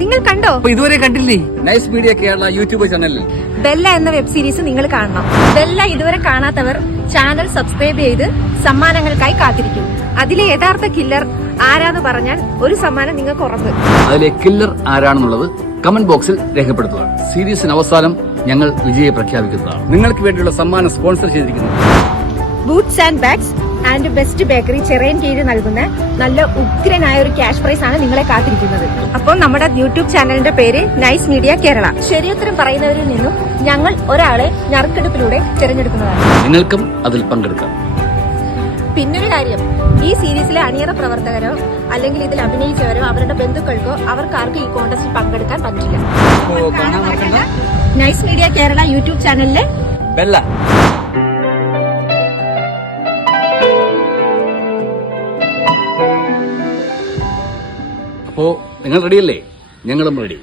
നിങ്ങൾ കണ്ടോ? ഇതുവരെ കണ്ടില്ലേ? നൈസ് മീഡിയ കേരള യൂട്യൂബ് ചാനലിൽ ബെല്ല എന്ന വെബ് സീരീസ് നിങ്ങൾ കാണണം. ബെല്ല ഇതുവരെ കാണാത്തവർ ചാനൽ സബ്സ്ക്രൈബ് ചെയ്ത് സമ്മാനങ്ങൾക്കായി കാത്തിരിക്കും. അതിലെ യഥാർത്ഥ കില്ലർ ആരാന്ന് പറഞ്ഞാൽ ഒരു സമ്മാനം നിങ്ങൾക്ക് ഉറപ്പ്. അതിലെ കില്ലർ ആരാണെന്നുള്ളത് കമന്റ് ബോക്സിൽ രേഖപ്പെടുത്തുക. സീരീസിന് അവസാനം ഞങ്ങൾ വിജയെ പ്രഖ്യാപിക്കുന്നതാണ്. നിങ്ങൾക്ക് വേണ്ടിയുള്ള സമ്മാനം സ്പോൺസർ ചെയ്തിരിക്കുന്നത് boots and bags and best bakery Cherian കീഴിൽ നൽകുന്ന നല്ല ഉഗ്രനായ ഒരു ക്യാഷ് പ്രൈസ് ആണ് നിങ്ങളെ കാത്തിരിക്കുന്നത്. അപ്പോൾ നമ്മുടെ യൂട്യൂബ് ചാനലിന്റെ പേര് നൈസ് മീഡിയ കേരള. ശരിയുത്തരം പറയുന്നവരിൽ നിന്നും ഞങ്ങൾ ഒരാളെ നറുക്കെടുപ്പിലൂടെ തിരഞ്ഞെടുക്കുന്നതാണ്. നിങ്ങൾക്കും അതിൽ പങ്കെടുക്കാം. പിന്നൊരു കാര്യം, ഈ സീരീസിലെ അണിയറ പ്രവർത്തകരോ അല്ലെങ്കിൽ ഇതിൽ അഭിനയിച്ചവരോ അവരുടെ ബന്ധുക്കൾക്കോ അവർക്കാർക്കും ഈ കോൺടെസ്റ്റിൽ പങ്കെടുക്കാൻ പറ്റില്ല. നൈസ് മീഡിയ കേരള യൂട്യൂബ് ചാനലിലെ ബെല്ല. അപ്പോ നിങ്ങൾ റെഡിയല്ലേ? ഞങ്ങളും റെഡി.